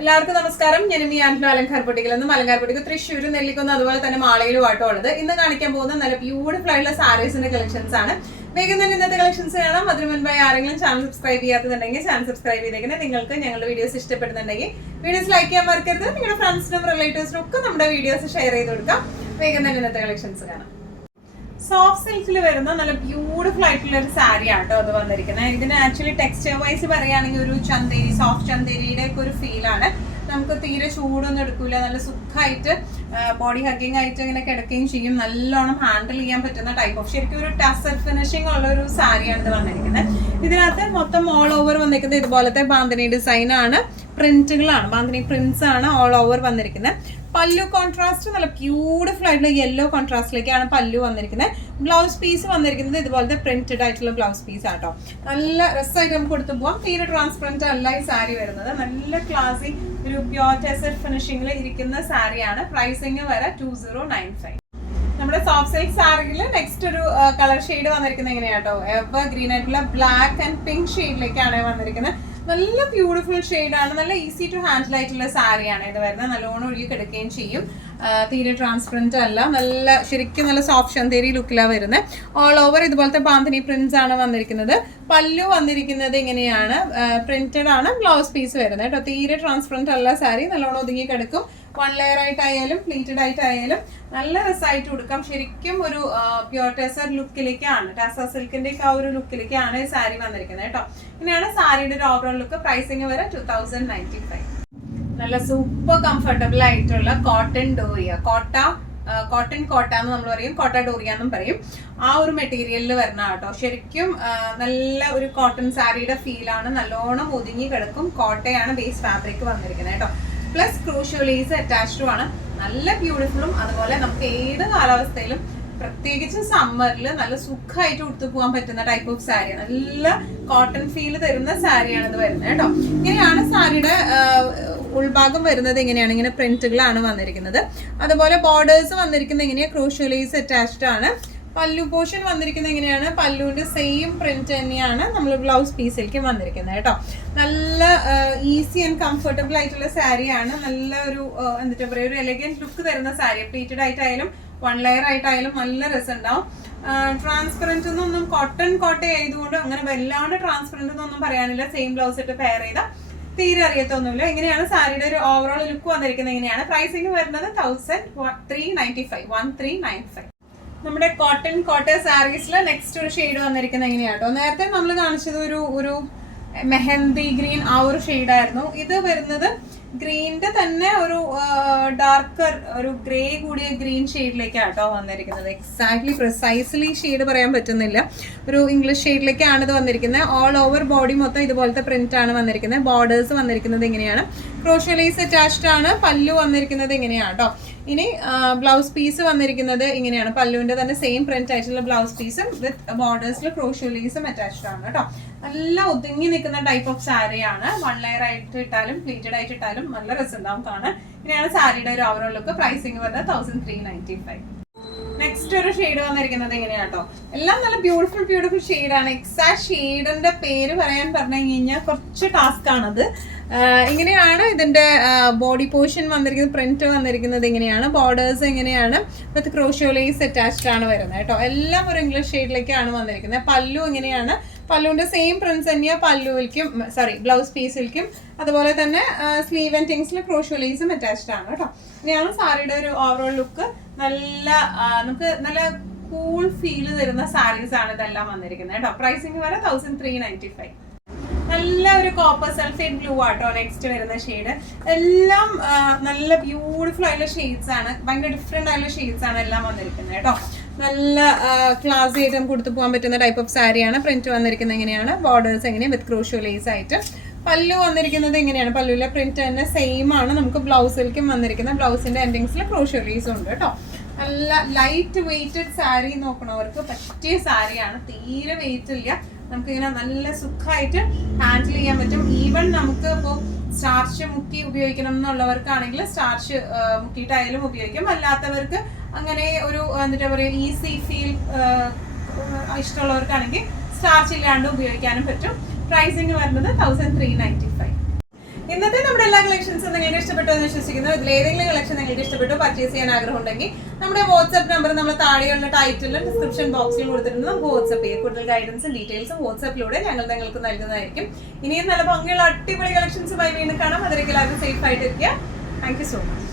എല്ലാവർക്കും നമസ്കാരം. ഞാൻ ഈ ആൻഡ്രോ അലങ്കാർപൊട്ടിയിൽ നിന്നും അലങ്കാർപൊട്ടിക്ക് തൃശ്ശൂർ നെല്ലിക്കുന്ന അതുപോലെ തന്നെ മാളയിലുമായിട്ടോ ഉള്ളത്. ഇന്ന് കാണിക്കാൻ പോകുന്ന നല്ല ബ്യൂട്ടിഫുൾ ആയിട്ടുള്ള സാരീസിന്റെ കളക്ഷൻസ് ആണ്. വേഗം തന്നെ ഇന്നത്തെ കളക്ഷൻസ് കാണാം. അതിന് മുൻപായി ആരെങ്കിലും ചാനൽ സബ്സ്ക്രൈബ് ചെയ്യാത്തതുണ്ടെങ്കിൽ ചാനൽ സബ്സ്ക്രൈബ് ചെയ്തേക്കുന്നത്. നിങ്ങൾക്ക് ഞങ്ങളുടെ വീഡിയോസ് ഇഷ്ടപ്പെടുന്നുണ്ടെങ്കിൽ വീഡിയോസ് ലൈക്ക് ചെയ്യാൻ മറക്കരുത്. നിങ്ങളുടെ ഫ്രണ്ട്സിനും റിലേറ്റീവ്സിനും ഒക്കെ നമ്മുടെ വീഡിയോസ് ഷെയർ ചെയ്ത് കൊടുക്കാം. വേഗം തന്നെ ഇന്നത്തെ കളക്ഷൻസ് കാണാം. സോഫ്റ്റ് സിൽക്കിൽ വരുന്ന നല്ല ബ്യൂട്ടിഫുൾ ആയിട്ടുള്ള ഒരു സാരി ആട്ടോ അത് വന്നിരിക്കുന്നത്. ഇതിന് ആക്ച്വലി ടെക്സ്ചർ വൈസ് പറയുകയാണെങ്കിൽ ഒരു ചന്തേരി, സോഫ്റ്റ് ചന്തേരിയുടെ ഒക്കെ ഒരു ഫീലാണ്. നമുക്ക് തീരെ ചൂടൊന്നും എടുക്കൂല, നല്ല സുഖമായിട്ട് ബോഡി ഹഗ്ഗിങ് ആയിട്ട് ഇങ്ങനെ കിടക്കുകയും ചെയ്യും. നല്ലോണം ഹാൻഡിൽ ചെയ്യാൻ പറ്റുന്ന ടൈപ്പ് ഓഫ് ശരിക്കും ഒരു ടസർ ഫിനിഷിംഗ് ഉള്ള ഒരു സാരിയാണ് ഇത് വന്നിരിക്കുന്നത്. ഇതിനകത്ത് മൊത്തം ഓൾ ഓവർ വന്നിരിക്കുന്നത് ഇതുപോലത്തെ ബാന്തിനി ഡിസൈൻ ആണ്, പ്രിന്റുകളാണ്, ബാന്തിനി പ്രിന്റ്സ് ആണ് ഓൾ ഓവർ വന്നിരിക്കുന്നത്. പല്ലു കോൺട്രാസ്റ്റ് നല്ല ബ്യൂട്ടിഫുൾ ആയിട്ടുള്ള യെല്ലോ കോൺട്രാസ്റ്റിലേക്കാണ് പല്ലു വന്നിരിക്കുന്നത്. ബ്ലൗസ് പീസ് വന്നിരിക്കുന്നത് ഇതുപോലത്തെ പ്രിന്റഡ് ആയിട്ടുള്ള ബ്ലൗസ് പീസ് ആട്ടോ. നല്ല രസമായിട്ട് നമുക്ക് കൊടുത്തു പോവാം. തീരെ ട്രാൻസ്പെറന്റ് അല്ല ഈ സാരി വരുന്നത്. നല്ല ക്ലാസി ഒരു പ്യോർ ടെസർ ഫിനിഷിംഗിൽ ഇരിക്കുന്ന സാരിയാണ്. പ്രൈസിങ് വരെ 2095. നമ്മുടെ സോഫ്റ്റ് സിൽക്ക് സാരിയിൽ നെക്സ്റ്റ് ഒരു കളർ ഷെയ്ഡ് വന്നിരിക്കുന്നത് എങ്ങനെയാട്ടോ, എവർ ഗ്രീൻ ആയിട്ടുള്ള ബ്ലാക്ക് ആൻഡ് പിങ്ക് ഷെയ്ഡിലേക്കാണ് വന്നിരിക്കുന്നത്. നല്ല ബ്യൂട്ടിഫുൾ ഷെയ്ഡാണ്. നല്ല ഈസി ടു ഹാൻഡിൽ ആയിട്ടുള്ള സാരിയാണ് ഇത് വരുന്നത്. നല്ലോണം ഒഴുകി കിടക്കുകയും ചെയ്യും. തീരെ ട്രാൻസ്പെറന്റ് അല്ല, നല്ല ശരിക്കും നല്ല സോഫ്റ്റ് ചന്തേരി ലുക്കിലാണ് വരുന്നത്. ഓൾ ഓവർ ഇതുപോലത്തെ ബാന്തിനി പ്രിന്റ്സ് ആണ് വന്നിരിക്കുന്നത്. പല്ലു വന്നിരിക്കുന്നത് ഇങ്ങനെയാണ്, പ്രിന്റഡ് ആണ്. ബ്ലൗസ് പീസ് വരുന്നത് കേട്ടോ. തീരെ ട്രാൻസ്പെറന്റ് അല്ല സാരി, നല്ലോണം ഒതുങ്ങി കിടക്കും. വൺ ലെയർ ആയിട്ടായാലും പ്ലീറ്റഡ് ആയിട്ടായാലും നല്ല രസമായിട്ട് കൊടുക്കാം. ശരിക്കും ഒരു പ്യോർ ടെസർ ലുക്കിലേക്കാണ്, ടെസർ സിൽക്കിന്റെ ഒക്കെ ആ ഒരു ലുക്കിലേക്കാണ് ഈ സാരി വന്നിരിക്കുന്നത് കേട്ടോ. ഇങ്ങനെയാണ് സാരിയുടെ ഒരു ഓവറോൾ ലുക്ക്. പ്രൈസിങ് വരെ 2095. നല്ല സൂപ്പർ കംഫർട്ടബിൾ ആയിട്ടുള്ള കോട്ടൺ ഡോറിയ, കോട്ടൺ കോട്ട എന്ന് നമ്മൾ പറയും, കോട്ട ഡോറിയ എന്നും പറയും. ആ ഒരു മെറ്റീരിയലിൽ വരുന്ന കേട്ടോ. ശരിക്കും നല്ല ഒരു കോട്ടൺ സാരിയുടെ ഫീലാണ്. നല്ലോണം ഒതുങ്ങി കിടക്കും. കോട്ടയാണ് ബേസ് ഫാബ്രിക് വന്നിരിക്കുന്നത് കേട്ടോ. പ്ലസ് ക്രൂഷ്യൽ ലേസ് അറ്റാച്ച്ഡും ആണ്. നല്ല ബ്യൂട്ടിഫുള്ളും അതുപോലെ നമുക്ക് ഏത് കാലാവസ്ഥയിലും പ്രത്യേകിച്ച് സമ്മറിൽ നല്ല സുഖമായിട്ട് ഉടുത്തു പോകാൻ പറ്റുന്ന ടൈപ്പ് ഓഫ് സാരിയാണ്. നല്ല കോട്ടൺ ഫീൽ തരുന്ന സാരിയാണ് ഇത് വരുന്നത് കേട്ടോ. ഇങ്ങനെയാണ് സാരിയുടെ ഉൾഭാഗം വരുന്നത്. ഇങ്ങനെയാണ്, ഇങ്ങനെ പ്രിന്റുകളാണ് വന്നിരിക്കുന്നത്. അതുപോലെ ബോർഡേഴ്സ് വന്നിരിക്കുന്നത് എങ്ങനെയാണ്, ക്രൂഷ്യൽ ലേസ് അറ്റാച്ച്ഡ് ആണ്. പല്ലു പോർഷൻ വന്നിരിക്കുന്നത് എങ്ങനെയാണ്, പല്ലുവിന്റെ സെയിം പ്രിന്റ് തന്നെയാണ് നമ്മൾ ബ്ലൗസ് പീസിലേക്ക് വന്നിരിക്കുന്നത് കേട്ടോ. നല്ല ഈസി ആൻഡ് കംഫർട്ടബിൾ ആയിട്ടുള്ള സാരിയാണ്. നല്ല ഒരു എന്താ പറയുക, ഒരു എലഗന്റ് ലുക്ക് തരുന്ന സാരി. പ്ലീറ്റഡ് ആയിട്ടായാലും വൺ ലെയർ ആയിട്ടായാലും നല്ല രസം ഉണ്ടാവും. ട്രാൻസ്പെറന്റ് എന്നൊന്നും, കോട്ടൺ കോട്ട ആയതുകൊണ്ട് അങ്ങനെ വല്ലാണ്ട് ട്രാൻസ്പെറന്റ് എന്നൊന്നും പറയാനില്ല. സെയിം ബ്ലൗസ് ഇട്ട് പെയർ ചെയ്ത തീരെ അറിയത്തൊന്നുമില്ല. ഇങ്ങനെയാണ് സാരിയുടെ ഒരു ഓവറോൾ ലുക്ക് വന്നിരിക്കുന്നത്. ഇങ്ങനെയാണ് പ്രൈസിങ് വരുന്നത് 1395. നമ്മുടെ കോട്ടൺ സാരീസിൽ നെക്സ്റ്റ് ഒരു ഷെയ്ഡ് വന്നിരിക്കുന്നത് എങ്ങനെയാട്ടോ, നേരത്തെ നമ്മൾ കാണിച്ചത് ഒരു മെഹന്തി ഗ്രീൻ ആ ഒരു ഷെയ്ഡായിരുന്നു. ഇത് വരുന്നത് ഗ്രീനിന്റെ തന്നെ ഒരു ഡാർക്കർ, ഒരു ഗ്രേ കൂടിയ ഗ്രീൻ ഷെയ്ഡിലേക്കാട്ടോ വന്നിരിക്കുന്നത്. എക്സാക്ട്ലി പ്രിസൈസ്ലി ഷെയ്ഡ് പറയാൻ പറ്റുന്നില്ല. ഒരു ഇംഗ്ലീഷ് ഷെയ്ഡിലേക്കാണ് ഇത് വന്നിരിക്കുന്നത്. ഓൾ ഓവർ ബോഡി മൊത്തം ഇതുപോലത്തെ പ്രിന്റ് ആണ് വന്നിരിക്കുന്നത്. ബോർഡേഴ്സ് വന്നിരിക്കുന്നത് ഇങ്ങനെയാണ്, ക്രോഷ്യോ ലേസ് അറ്റാച്ച്ഡ് ആണ്. പല്ലു വന്നിരിക്കുന്നത് ഇങ്ങനെയാണ് കേട്ടോ. ഇനി ബ്ലൗസ് പീസ് വന്നിരിക്കുന്നത് ഇങ്ങനെയാണ്. പല്ലുവിന്റെ തന്നെ സെയിം പ്രിന്റ് ആയിട്ടുള്ള ബ്ലൗസ് പീസും വിത്ത് ബോർഡേഴ്സിൽ ക്രോഷ്യോ ലേസും അറ്റാച്ച്ഡ് ആണ് കേട്ടോ. നല്ല ഒതുങ്ങി നിൽക്കുന്ന ടൈപ്പ് ഓഫ് സാരിയാണ്. വൺ ലെയർ ആയിട്ട് ഇട്ടാലും പ്ലീറ്റഡ് ആയിട്ട് ഇട്ടാലും നല്ല രസം ഉണ്ടാവും കാണാൻ. ഇങ്ങനെയാണ് സാരിയുടെ ഒരു ഓവറോൾ ലുക്ക്. പ്രൈസിങ് വരുന്നത് 1395. നെക്സ്റ്റ് ഒരു ഷെയ്ഡ് വന്നിരിക്കുന്നത് എങ്ങനെയാട്ടോ, എല്ലാം നല്ല ബ്യൂട്ടിഫുൾ ഷെയ്ഡാണ്. എക്സാക്ട് ഷെയ്ഡിന്റെ പേര് പറയാൻ പറഞ്ഞു കഴിഞ്ഞാൽ കുറച്ച് ടാസ്ക് ആണത്. ഇങ്ങനെയാണ് ഇതിന്റെ ബോഡി പോർഷൻ വന്നിരിക്കുന്നത്. പ്രിന്റ് വന്നിരിക്കുന്നത് ഇങ്ങനെയാണ്. ബോർഡേഴ്സ് എങ്ങനെയാണ്, വിത്ത് ക്രോഷ്യോ ലേസ് അറ്റാച്ച്ഡ് ആണ് വരുന്നത് കേട്ടോ. എല്ലാം ഒരു ഇംഗ്ലീഷ് ഷെയ്ഡിലേക്കാണ് വന്നിരിക്കുന്നത്. പല്ലു എങ്ങനെയാണ്, പല്ലുവിന്റെ സെയിം പ്രിന്റ്സ് തന്നെയാണ് പല്ലുവിലേക്കും, ബ്ലൗസ് പീസിലേക്കും. അതുപോലെ തന്നെ സ്ലീവ് ആൻഡ് തിങ്സിൽ ക്രോഷ്യോ ലേസും അറ്റാച്ച്ഡ് ആണ് കേട്ടോ. ഇങ്ങനെയാണ് സാരിയുടെ ഒരു ഓവറോൾ ലുക്ക്. നല്ല നമുക്ക് നല്ല കൂൾ ഫീൽ തരുന്ന സാരീസ് ആണ് ഇതെല്ലാം വന്നിരിക്കുന്നത് കേട്ടോ. പ്രൈസിങ് വരെ 1395. നല്ല ഒരു കോപ്പർ സൾഫേറ്റ് ബ്ലൂ ആട്ടോ നെക്സ്റ്റ് വരുന്ന ഷെയ്ഡ്. എല്ലാം നല്ല ബ്യൂട്ടിഫുൾ ആയിട്ടുള്ള ഷെയ്ഡ്സ് ആണ്. ഭയങ്കര ഡിഫറെന്റ് ആയിട്ടുള്ള ഷെയ്ഡ്സ് ആണ് എല്ലാം വന്നിരിക്കുന്നത് കേട്ടോ. നല്ല ക്ലാസി ആയിട്ട് നമുക്ക് കൊടുത്തു പോകാൻ പറ്റുന്ന ടൈപ്പ് ഓഫ് സാരിയാണ്. പ്രിന്റ് വന്നിരിക്കുന്നത് എങ്ങനെയാണ്, ബോർഡേഴ്സ് എങ്ങനെ വിത്ത് ക്രോഷ്യോ ലേസ് ആയിട്ട്. പല്ലു വന്നിരിക്കുന്നത് എങ്ങനെയാണ്, പല്ലുവിലെ പ്രിന്റ് തന്നെ സെയിം ആണ്. നമുക്ക് ബ്ലൗസിലേക്കും വന്നിരിക്കുന്ന ബ്ലൗസിന്റെ എൻഡിങ്സിൽ ക്രോഷ്യോ ലേസും ഉണ്ട് കേട്ടോ. നല്ല ലൈറ്റ് വെയ്റ്റഡ് സാരി നോക്കണവർക്ക് പറ്റിയ സാരിയാണ്. തീരെ വെയിറ്റ് ഇല്ല. നമുക്കിങ്ങനെ നല്ല സുഖമായിട്ട് ഹാൻഡിൽ ചെയ്യാൻ പറ്റും. ഈവൻ നമുക്ക് ഇപ്പോൾ സ്റ്റാർച്ച് മുക്കി ഉപയോഗിക്കണം എന്നുള്ളവർക്കാണെങ്കിൽ സ്റ്റാർച്ച് മുക്കിയിട്ടായാലും ഉപയോഗിക്കും. അല്ലാത്തവർക്ക് അങ്ങനെ ഒരു എന്താ പറയുക, ഈസി ഫീൽ ഇഷ്ടമുള്ളവർക്കാണെങ്കിൽ സ്റ്റാർച്ച് ഇല്ലാണ്ട് ഉപയോഗിക്കാനും പറ്റും. പ്രൈസിങ് വരുന്നത് 1395. ഇന്നത്തെ നമ്മുടെ എല്ലാ കളക്ഷൻസും നിങ്ങൾക്ക് ഇഷ്ടപ്പെട്ടു എന്ന് വിശ്വസിക്കുന്നു. ഇതിൽ ഏതെങ്കിലും കളക്ഷൻ നിങ്ങൾക്ക് ഇഷ്ടപ്പെട്ടു പർച്ചേസ് ചെയ്യാൻ ആഗ്രഹം ഉണ്ടെങ്കിൽ നമ്മുടെ വാട്സ്ആപ്പ് നമ്പർ നമ്മൾ താഴെയുള്ള ടൈറ്റിലും ഡിസ്ക്രിപ്ഷൻ ബോക്സിലും കൊടുത്തിട്ടുണ്ട്. നമുക്ക് വാട്സ്ആപ്പ് ചെയ്യാം. കൂടുതൽ ഗൈഡൻസും ഡീറ്റെയിൽസും വാട്സ്ആപ്പിലൂടെ ഞങ്ങൾ നിങ്ങൾക്ക് നൽകുന്നതായിരിക്കും. ഇനിയും നല്ല ഭംഗിയുള്ള അടിപൊളി കളക്ഷൻസുമായി വീണ്ടും കാണാം. അതിലേക്ക് എല്ലാവരും സേഫ് ആയിട്ടിരിക്കുക. Thank you so much.